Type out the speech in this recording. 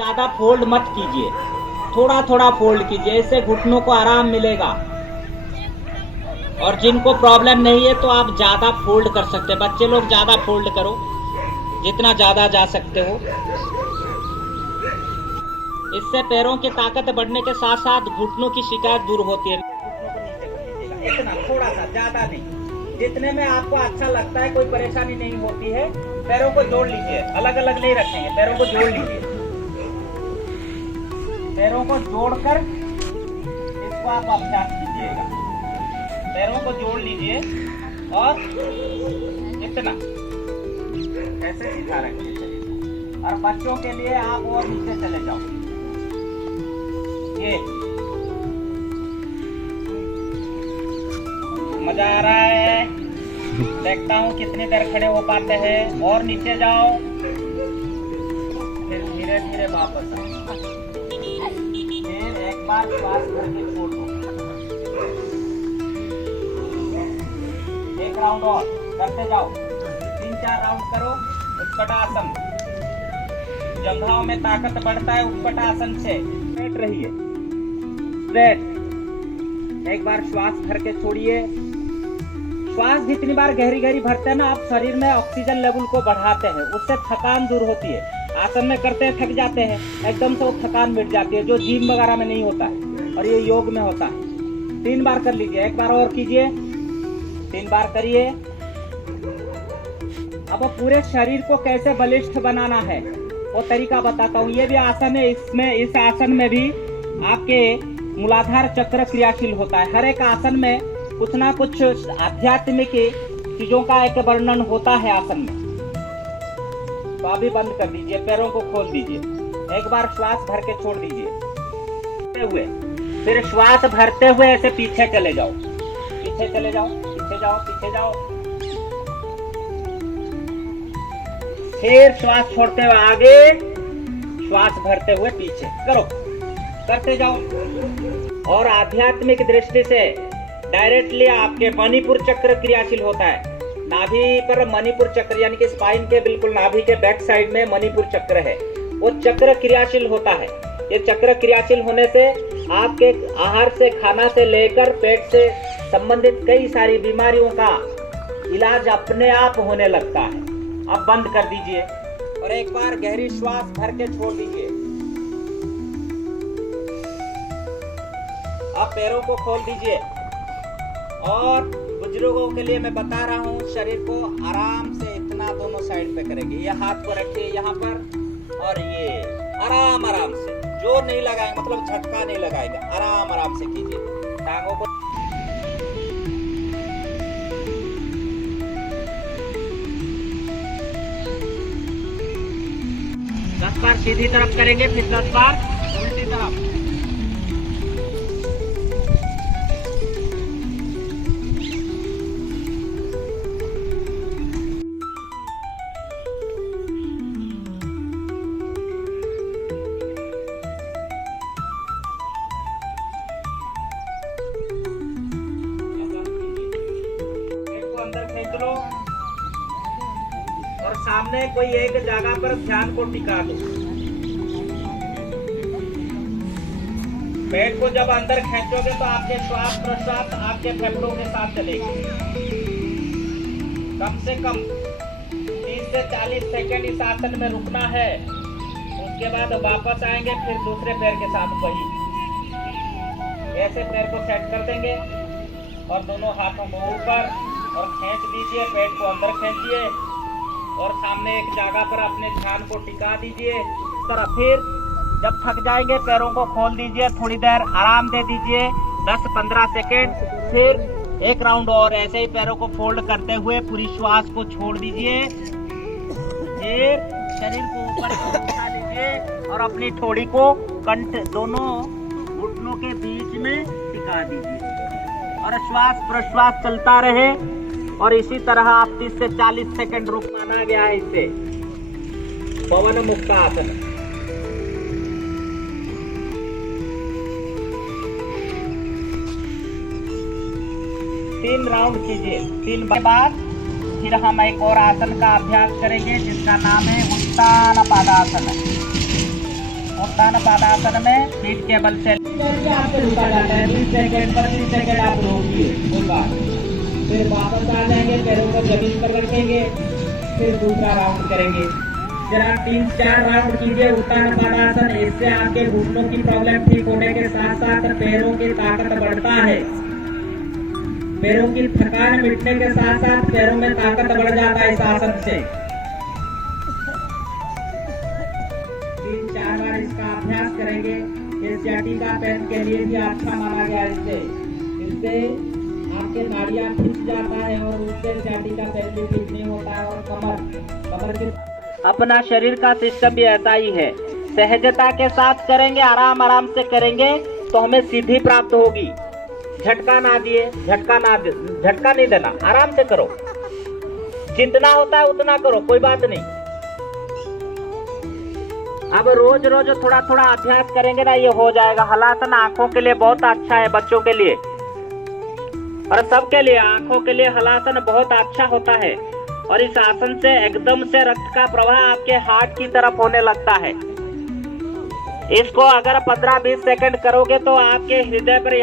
ज्यादा फोल्ड मत कीजिए, थोड़ा थोड़ा फोल्ड कीजिए, इससे घुटनों को आराम मिलेगा। और जिनको प्रॉब्लम नहीं है तो आप ज्यादा फोल्ड कर सकते हैं। बच्चे लोग ज्यादा फोल्ड करो, जितना ज्यादा जा सकते हो। इससे पैरों की ताकत बढ़ने के साथ साथ घुटनों की शिकायत दूर होती है। घुटनों को नीचे कर लीजिएगा, इतना थोड़ा सा, ज्यादा नहीं, जितने में आपको अच्छा लगता है, कोई परेशानी नहीं होती है। पैरों को जोड़ लीजिए, अलग अलग नहीं रखेंगे, पैरों को जोड़ लीजिए। पैरों को जोड़कर इसको आप अभ्यास कीजिएगा। पैरों को जोड़ लीजिए और इतना ऐसे सीधा रखिए। और बच्चों के लिए आप और नीचे चले जाओ, ये मजा आ रहा है। देखता हूँ कितनी देर खड़े हो पाते हैं। और नीचे जाओ, फिर धीरे धीरे वापस आओ। फिर एक बार श्वास करके छोड़ दो। एक राउंड और करते जाओ, 3-4 राउंड करो। उत्कटासन, जंघाओं में ताकत बढ़ता है उत्कटासन से। स्ट्रेट रहिए, स्ट्रेट। एक बार श्वास भर के छोड़िए। श्वास जितनी बार गहरी गहरी भरते हैं ना, आप शरीर में ऑक्सीजन लेवल को बढ़ाते हैं, उससे थकान दूर होती है। आसन में करते हैं थक जाते हैं, एकदम से वो थकान मिट जाती है, जो जिम वगैरह में नहीं होता है और ये योग में होता है। 3 बार कर लीजिए, एक बार और कीजिए, 3 बार करिए। अब पूरे शरीर को कैसे बलिष्ठ बनाना है वो तरीका बताता हूँ। ये भी आसन है, इसमें इस आसन में भी आपके मूलाधार चक्र क्रियाशील होता है। हर एक आसन में कुछ ना कुछ आध्यात्मिक चीजों का एक वर्णन होता है आसन में। तो अभी बंद कर दीजिए, पैरों को खोल दीजिए। एक बार श्वास भर के छोड़ दीजिए हुए, फिर श्वास भरते हुए ऐसे पीछे चले जाओ, पीछे चले जाओ, पीछे जाओ, पीछे जाओ। फिर श्वास छोड़ते हुए आगे, श्वास भरते हुए पीछे करो, करते जाओ। और आध्यात्मिक दृष्टि से डायरेक्टली आपके मणिपुर चक्र क्रियाशील होता है। नाभि पर मणिपुर चक्र, यानी कि स्पाइन के बिल्कुल नाभि के बैक साइड में मणिपुर चक्र है, वो चक्र क्रियाशील होता है। ये चक्र क्रियाशील होने से आपके आहार से, खाना से लेकर पेट से संबंधित कई सारी बीमारियों का इलाज अपने आप होने लगता है। अब बंद कर दीजिए और एक बार गहरी श्वास भर के छोड़ दीजिए। अब पैरों को खोल दीजिए। और बुजुर्गों के लिए मैं बता रहा हूँ, शरीर को आराम से इतना दोनों साइड पे करेंगे। ये हाथ को रखिए यहाँ पर और ये आराम आराम से, जोर नहीं लगाएंगे, मतलब झटका नहीं लगाएगा, आराम आराम से कीजिए। टांगों को दस बार सीधी तरफ करेंगे, फिर 10 बार उल्टी तरफ। अंदर खींच लो और सामने कोई एक जगह पर ध्यान को टिका दो। पेट को जब अंदर खींचोगे तो आपके श्वास प्रश्वास आपके फेफड़ों के साथ चलेगी। कम से कम 30 से 40 सेकेंड इस आसन में रुकना है। उसके बाद वापस आएंगे, फिर दूसरे पैर के साथ वही ऐसे पैर को सेट कर देंगे और दोनों हाथों को ऊपर और खींच दीजिए, पेट को अंदर खींचिए और सामने एक जगह पर अपने ध्यान को टिका दीजिए। इस तरह फिर जब थक जाएंगे पैरों को खोल दीजिए, थोड़ी देर आराम दे दीजिए, 10-15 सेकेंड। फिर एक राउंड और ऐसे ही पैरों को फोल्ड करते हुए पूरी श्वास को छोड़ दीजिए। फिर शरीर को ऊपर उठा लीजिए और अपनी ठोड़ी को कंठ दोनों घुटनों के बीच में टिका दीजिए और श्वास प्रश्वास चलता रहे। और इसी तरह आप 30 से 40 सेकंड रुक माना गया है इससे। पवन मुक्त आसन। 3 राउंड कीजिए। 3 के बाद फिर हम एक और आसन का अभ्यास करेंगे जिसका नाम है उत्तान पादासन। उत्तान पादासन में सीट के बल से आपसे रुका जाता है 20 सेकंड 25 सेकंड आप रोकिए कोई बात। फिर वापस आ जाएंगे, पैरों को जमीन पर रखेंगे, फिर दूसरा राउंड करेंगे। जरा 3-4 राउंड कीजिए उत्तान पादासन। इससे आपके घुटनों की प्रॉब्लम ठीक होने के साथ साथ पैरों की ताकत बढ़ता है। पैरों की थकान मिटने के साथ साथ पैरों में ताकत बढ़ जाता है इस आसन से। 3-4 बार इसका अभ्यास करेंगे। ये सciatica पेन के लिए भी अच्छा माना गया है। इससे आपके नाड़ियां खिंच जाता है और उससे sciatica पेन भी ठीक नहीं होता है। और कमर की अपना शरीर का सिस्टम भी ऐसा ही है। सहजता के साथ करेंगे, आराम आराम से करेंगे तो हमें सिद्धि प्राप्त होगी। झटका ना दिए, झटका नहीं देना, आराम से करो। जितना होता है उतना करो, कोई बात नहीं। अब रोज रोज थोड़ा थोड़ा अभ्यास करेंगे ना, ये हो जाएगा। हलासन आंखों के लिए बहुत अच्छा है, बच्चों के लिए और सबके लिए। आंखों के लिए हलासन बहुत अच्छा होता है और इस आसन से एकदम से रक्त का प्रवाह आपके हार्ट की तरफ होने लगता है। इसको अगर 15-20 सेकंड करोगे तो आपके हृदय पर